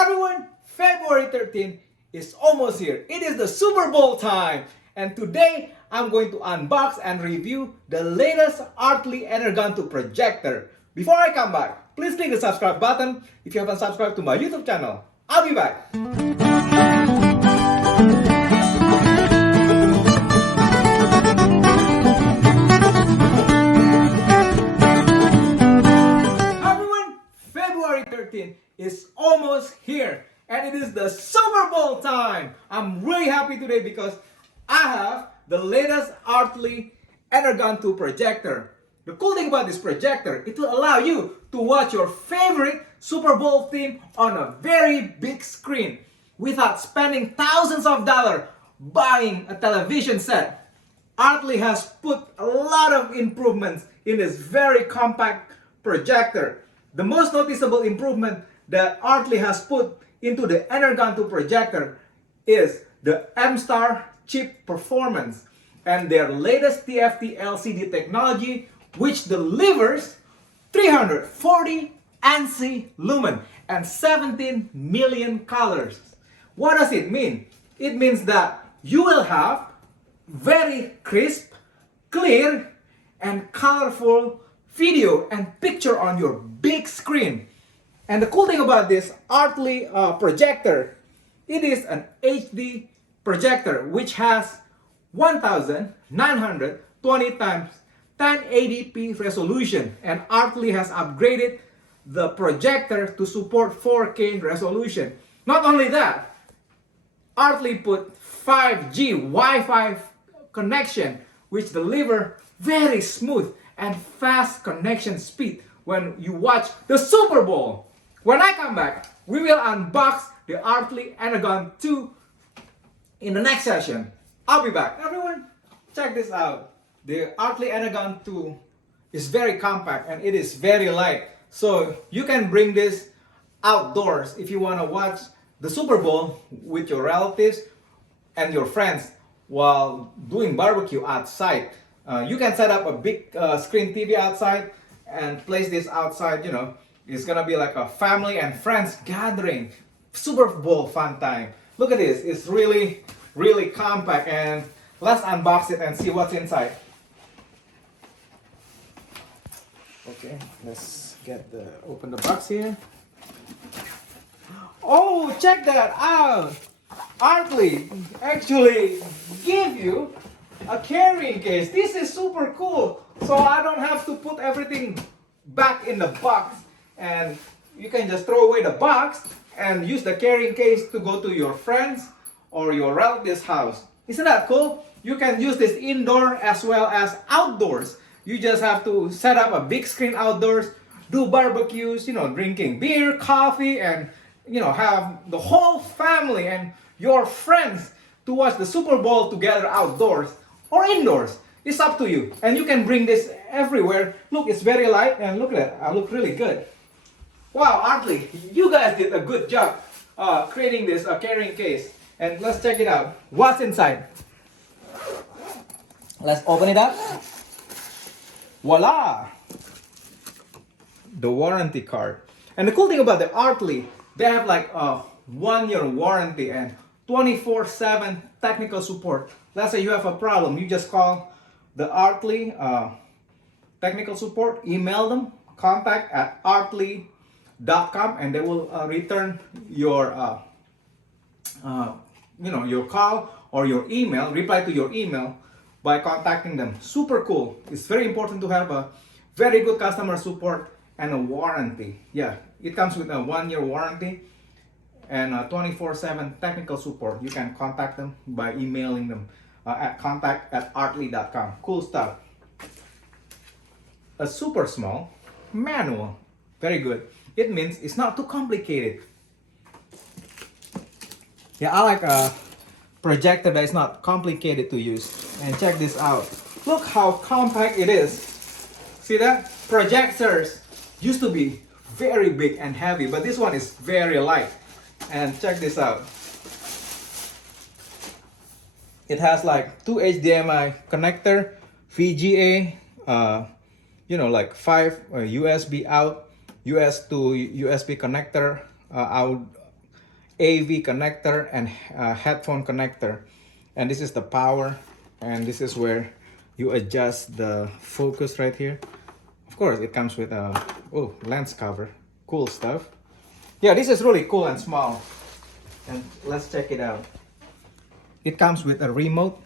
Everyone, February 13th is almost here. It is the Super Bowl time. And today, I'm going to unbox and review the latest Artlii Energon 2 projector. Before I come back, please click the subscribe button if you haven't subscribed to my YouTube channel. I'll be back. Everyone, February 13th is almost here. And it is the Super Bowl time. I'm really happy today because I have the latest Artlii Energon 2 projector. The cool thing about this projector, it will allow you to watch your favorite Super Bowl team on a very big screen without spending thousands of dollars buying a television set. Artlii has put a lot of improvements in this very compact projector. The most noticeable improvement that Artlii has put into the Energon 2 projector is the M-Star chip performance and their latest TFT LCD technology, which delivers 340 ANSI Lumen and 17 million colors. What does it mean? It means that you will have very crisp, clear, and colorful video and picture on your big screen. And the cool thing about this Artlii projector, it is an HD projector which has 1920 times 1080p resolution, and Artlii has upgraded the projector to support 4K resolution. Not only that, Artlii put 5G Wi-Fi connection which deliver very smooth and fast connection speed when you watch the Super Bowl. When I come back, we will unbox the Artlii Energon 2 in the next session. I'll be back. Everyone, check this out. The Artlii Energon 2 is very compact and it is very light. So you can bring this outdoors if you want to watch the Super Bowl with your relatives and your friends while doing barbecue outside. You can set up a big screen TV outside and place this outside, you know. It's gonna be like a family and friends gathering. Super Bowl fun time. Look at this, it's really, really compact, and let's unbox it and see what's inside. Okay, let's open the box here. Oh, check that out! Artlii actually give you a carrying case. This is super cool. So I don't have to put everything back in the box, and you can just throw away the box and use the carrying case to go to your friends or your relative's house. Isn't that cool? You can use this indoor as well as outdoors. You just have to set up a big screen outdoors, do barbecues, you know, drinking beer, coffee, and you know, have the whole family and your friends to watch the Super Bowl together outdoors or indoors. It's up to you. And you can bring this everywhere. Look, it's very light, and look at it. I look really good. Wow, Artlii, you guys did a good job creating this carrying case. And let's check it out. What's inside? Let's open it up. Voila! The warranty card. And the cool thing about the Artlii, they have like a 1-year warranty and 24/7 technical support. Let's say you have a problem, you just call the Artlii technical support, email them, contact at artlii.com, and they will return your your call or your email, reply to your email by contacting them. Super cool. It's very important to have a very good customer support and a warranty. Yeah, it comes with a 1-year warranty and a 24/7 technical support. You can contact them by emailing them at contact@artlii.com. Cool stuff. A super small manual. Very good. It means it's not too complicated. Yeah, I like a projector that is not complicated to use. And check this out. Look how compact it is. See that? Projectors used to be very big and heavy, but this one is very light. And check this out. It has like 2 HDMI connector, VGA, like 5 USB out, US to USB connector out, AV connector and headphone connector. And this is the power, and this is where you adjust the focus right here. Of course, it comes with a lens cover. Cool stuff. Yeah, this is really cool and small. And let's check it out. It comes with a remote.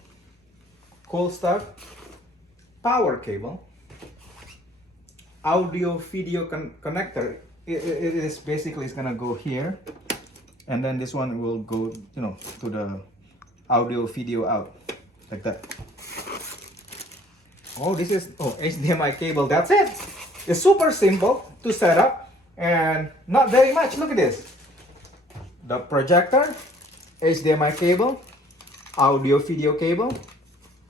Cool stuff. Power cable. Audio video connector. It is basically, it's gonna go here, and then this one will go, you know, to the audio video out like that. Oh, this is HDMI cable. That's it. It's super simple to set up and not very much. Look at this. The projector, HDMI cable, audio video cable,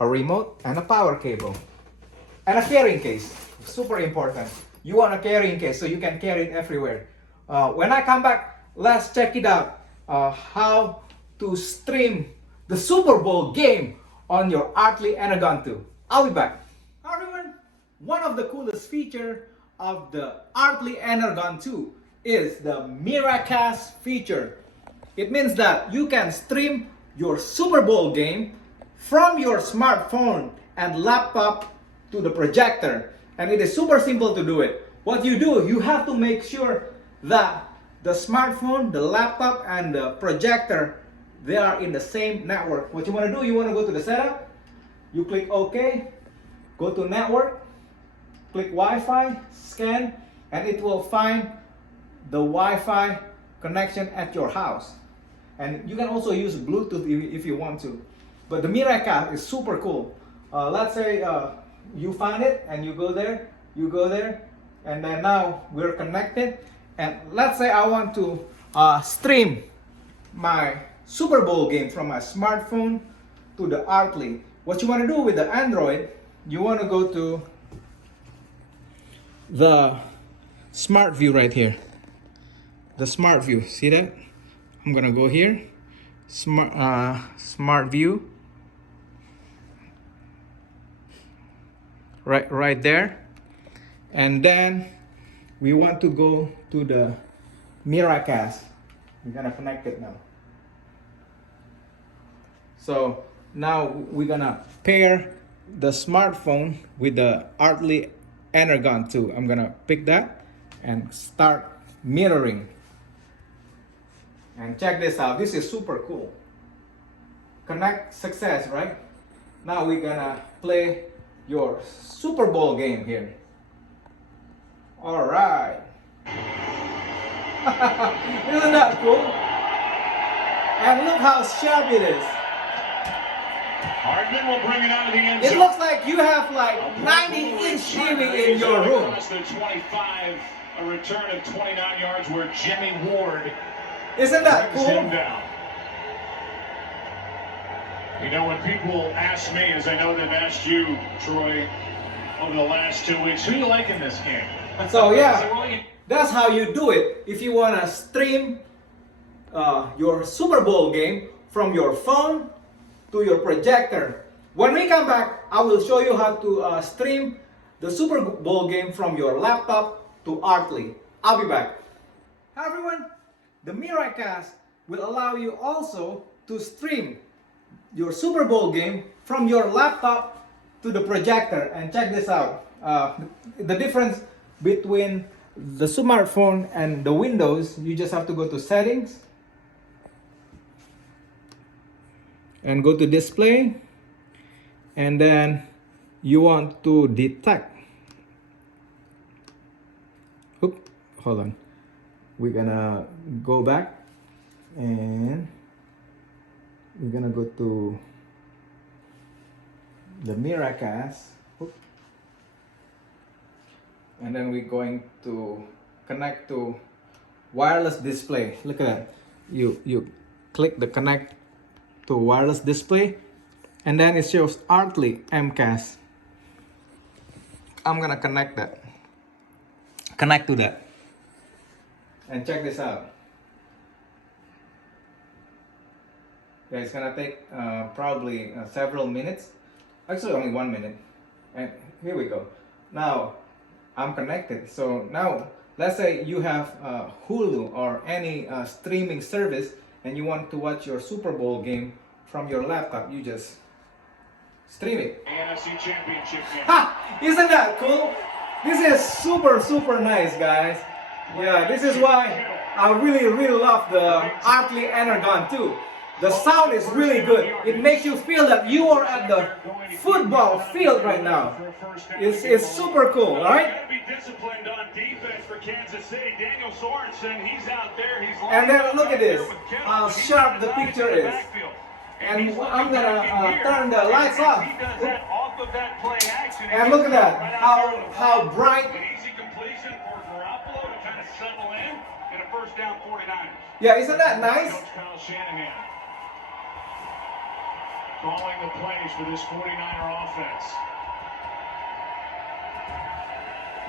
a remote, and a power cable, and a carrying case. Super important. You want a carrying case so you can carry it everywhere. When I come back, let's check it out. How to stream the Super Bowl game on your Artlii Energon 2. I'll be back. Hi everyone. One of the coolest features of the Artlii Energon 2 is the Miracast feature. It means that you can stream your Super Bowl game from your smartphone and laptop to the projector. And it is super simple to do it. What you do, you have to make sure that the smartphone, the laptop, and the projector, they are in the same network. What you want to do, you want to go to the setup, you click OK, go to network, click Wi-Fi, scan, and it will find the Wi-Fi connection at your house. And you can also use Bluetooth if you want to. But the Miracast is super cool. Let's say you find it and you go there, and then now we're connected. And let's say I want to stream my Super Bowl game from my smartphone to the Artlii. What you want to do with the Android, you want to go to the Smart View right here. The Smart View, see that? I'm gonna go here, Smart View, right there, and then we want to go to the Miracast. We're gonna connect it now. So now we're gonna pair the smartphone with the Artlii Energon 2. I'm gonna pick that and start mirroring. And check this out. This is super cool. Connect success, right? Now we're gonna play your Super Bowl game here. All right. Isn't that cool? And look how sharp it is. Hardman will bring it out of the end It zone. looks like you have like 90-inch TV in your room. Across the 25, a return of 29 yards where Jimmy Ward Isn't that brings cool? him down. You know, when people ask me, as I know they've asked you, Troy, over the last 2 weeks, who do you like in this game? So yeah, I said, well, that's how you do it. If you want to stream your Super Bowl game from your phone to your projector. When we come back, I will show you how to stream the Super Bowl game from your laptop to Artlii. I'll be back. Hi everyone. The Miracast will allow you also to stream your Super Bowl game from your laptop to the projector. And check this out. The difference between the smartphone and the Windows, you just have to go to settings and go to display, and then you want to detect. Hold on. We're gonna go back and we're gonna go to the Miracast, and then we're going to connect to wireless display. Look at that. You click the connect to wireless display, and then it shows Artlii MCAS. I'm gonna connect to that. And check this out. Yeah, it's gonna take probably several minutes. Actually, only 1 minute. And here we go. Now, I'm connected. So now, let's say you have Hulu or any streaming service, and you want to watch your Super Bowl game from your laptop, you just stream it. ANSI Championship game. Ha! Isn't that cool? This is super nice, guys. Yeah, this is why I really love the Artlii Energon too. The sound is really good. It makes you feel that you are at the football field right now. It's super cool, right? Be disciplined on defense for Kansas City. Daniel Sorensen, he's out there. He's and then look at this, how sharp the picture is. And I'm gonna turn the lights off. And look at that, how bright. Easy completion for Garoppolo to kind of settle in and a first down 49ers. Yeah, isn't that nice? Coach Kyle Shanahan calling the plays for this 49er offense.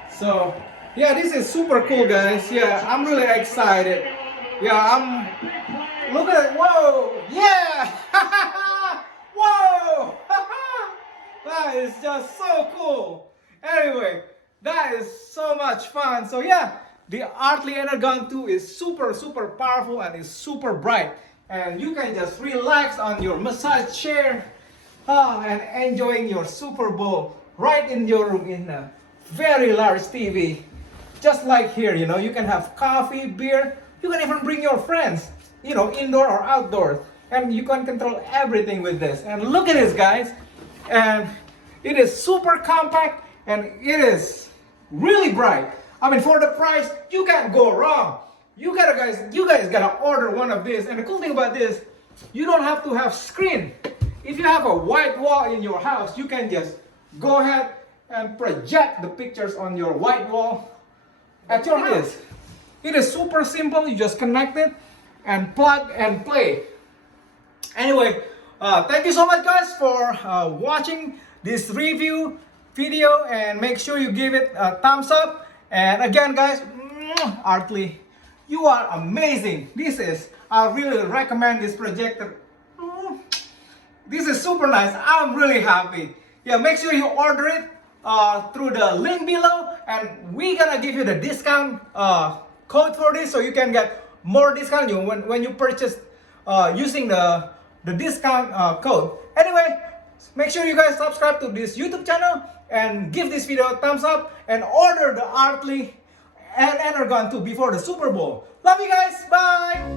So, yeah, this is super cool, guys. Yeah, I'm really excited. Yeah, look at it. Whoa, yeah. Whoa. That is just so cool. Anyway, that is so much fun. So yeah, the Artlii Energon 2 is super powerful and is super bright. And you can just relax on your massage chair and enjoying your Super Bowl right in your room in a very large TV. Just like here, you know, you can have coffee, beer, you can even bring your friends, you know, indoor or outdoors. And you can control everything with this. And look at this, guys. And it is super compact and it is really bright. I mean, for the price, you can't go wrong. You guys gotta order one of these. And the cool thing about this, you don't have to have screen. If you have a white wall in your house, you can just go ahead and project the pictures on your white wall at your house. It is super simple. You just connect it and plug and play. Anyway, thank you so much, guys, for watching this review video, and make sure you give it a thumbs up. And again, guys, Artlii, you are amazing. I really recommend this projector. This is super nice. I'm really happy. Yeah, make sure you order it through the link below, and we're gonna give you the discount code for this, so you can get more discount when you purchase using the discount code. Anyway, make sure you guys subscribe to this YouTube channel and give this video a thumbs up and order the Artlii Energon 2 before the Super Bowl. Love you guys. Bye.